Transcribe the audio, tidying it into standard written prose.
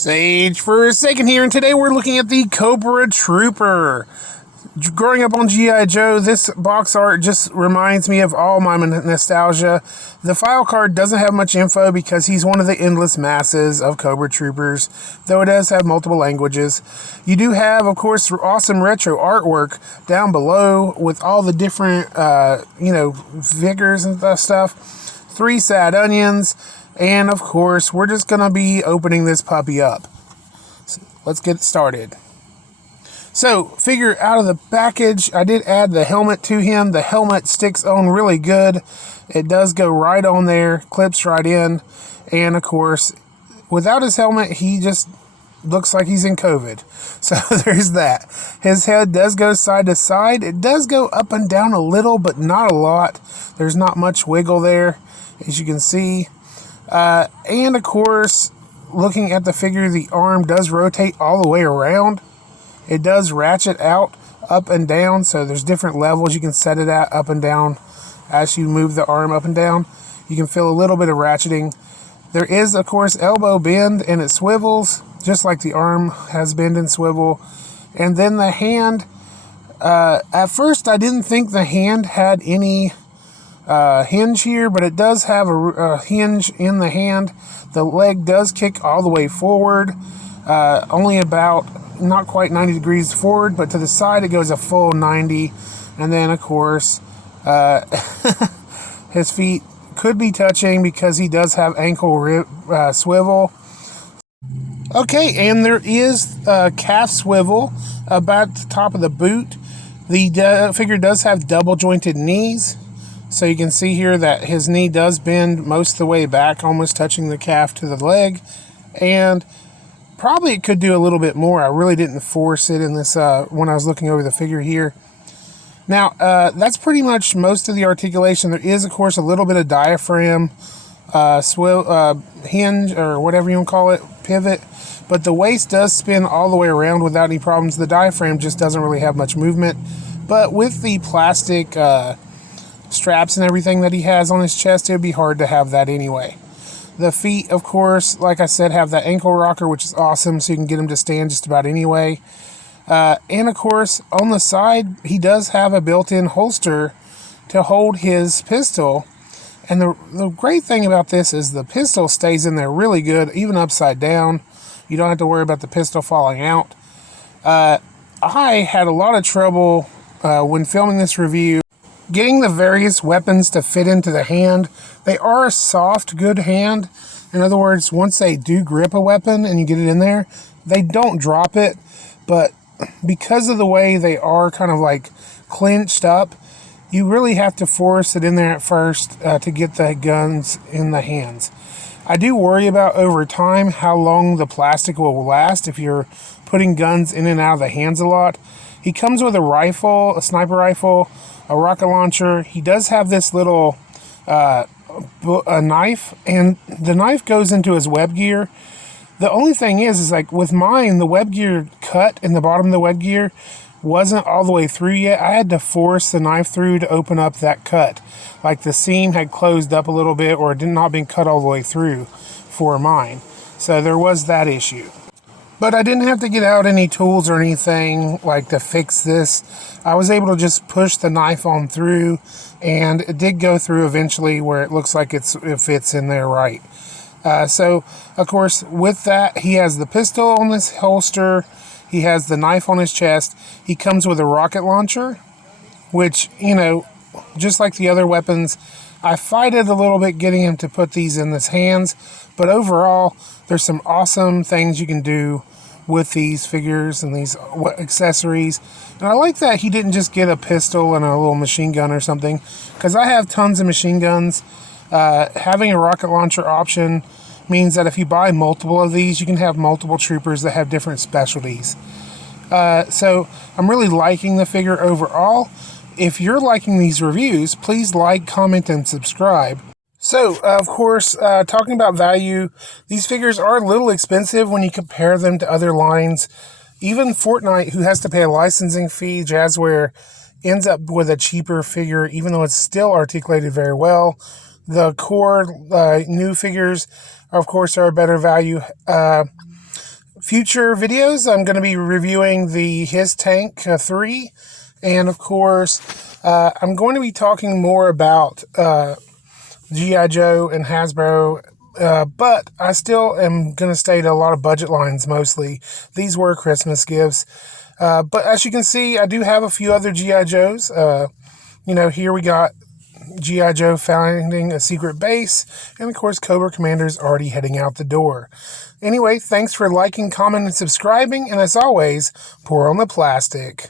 Sage for a second here, and today we're looking at the Cobra Trooper. Growing up on G.I. Joe, this box art just reminds me of all my nostalgia. The file card doesn't have much info because he's one of the endless masses of Cobra Troopers, though it does have multiple languages. You do have, of course, awesome retro artwork down below with all the different, figures and stuff. 3 sad onions. And of course, we're just going to be opening this puppy up. So let's get started. So, figure out of the package, I did add the helmet to him. The helmet sticks on really good. It does go right on there, clips right in. And of course, without his helmet, he just looks like he's in COVID. So there's that. His head does go side to side. It does go up and down a little, but not a lot. There's not much wiggle there, as you can see. And of course, looking at the figure, the arm does rotate all the way around. It does ratchet out up and down, so there's different levels you can set it at up and down as you move the arm up and down. You can feel a little bit of ratcheting. There is, of course, elbow bend, and it swivels, just like the arm has bend and swivel. And then the hand, at first I didn't think the hand had any hinge here, but it does have a hinge in the hand. The leg does kick all the way forward, only about not quite 90 degrees forward, but to the side it goes a full 90. And then of course his feet could be touching because he does have ankle swivel. Okay, and there is a calf swivel about the top of the boot. The figure does have double jointed knees. So you can see here that his knee does bend most of the way back, almost touching the calf to the leg. And probably it could do a little bit more. I really didn't force it in this when I was looking over the figure here. Now, that's pretty much most of the articulation. There is, of course, a little bit of diaphragm, hinge, or whatever you want to call it, pivot. But the waist does spin all the way around without any problems. The diaphragm just doesn't really have much movement. But with the plastic straps and everything that he has on his chest, it would be hard to have that anyway. The feet, of course, like I said, have that ankle rocker, which is awesome, so you can get him to stand just about anyway. And of course, on the side, he does have a built-in holster to hold his pistol. And the great thing about this is the pistol stays in there really good, even upside down. You don't have to worry about the pistol falling out. I had a lot of trouble when filming this review getting the various weapons to fit into the hand. They are a soft, good hand. In other words, once they do grip a weapon and you get it in there, they don't drop it. But because of the way they are kind of like clinched up, you really have to force it in there at first to get the guns in the hands. I do worry about over time how long the plastic will last if you're putting guns in and out of the hands a lot. He comes with a rifle, a sniper rifle, a rocket launcher. He does have this little a knife, and the knife goes into his web gear. The only thing is like with mine, the web gear cut in the bottom of the web gear wasn't all the way through yet. I had to force the knife through to open up that cut. Like the seam had closed up a little bit, or it did not been cut all the way through for mine. So there was that issue. But I didn't have to get out any tools or anything like to fix this. I was able to just push the knife on through, and it did go through eventually where it looks like it fits in there right. So, of course, with that, he has the pistol on this holster. He has the knife on his chest. He comes with a rocket launcher, which, just like the other weapons, I fighted a little bit getting him to put these in his hands. But overall, there's some awesome things you can do with these figures and these accessories. And I like that he didn't just get a pistol and a little machine gun or something, because I have tons of machine guns. Having a rocket launcher option means that if you buy multiple of these, you can have multiple troopers that have different specialties. So I'm really liking the figure overall. If you're liking these reviews, please like, comment, and subscribe. So, of course, talking about value, these figures are a little expensive when you compare them to other lines. Even Fortnite, who has to pay a licensing fee, Jazzware, ends up with a cheaper figure, even though it's still articulated very well. The core new figures, of course, are a better value. future videos, I'm going to be reviewing the His Tank 3. And, of course, I'm going to be talking more about G.I. Joe and Hasbro. But I still am going to stay to a lot of budget lines mostly. These were Christmas gifts. But as you can see, I do have a few other G.I. Joes. Here we got G.I. Joe finding a secret base, and of course Cobra Commander's already heading out the door. Anyway, thanks for liking, commenting, and subscribing, and as always, pour on the plastic.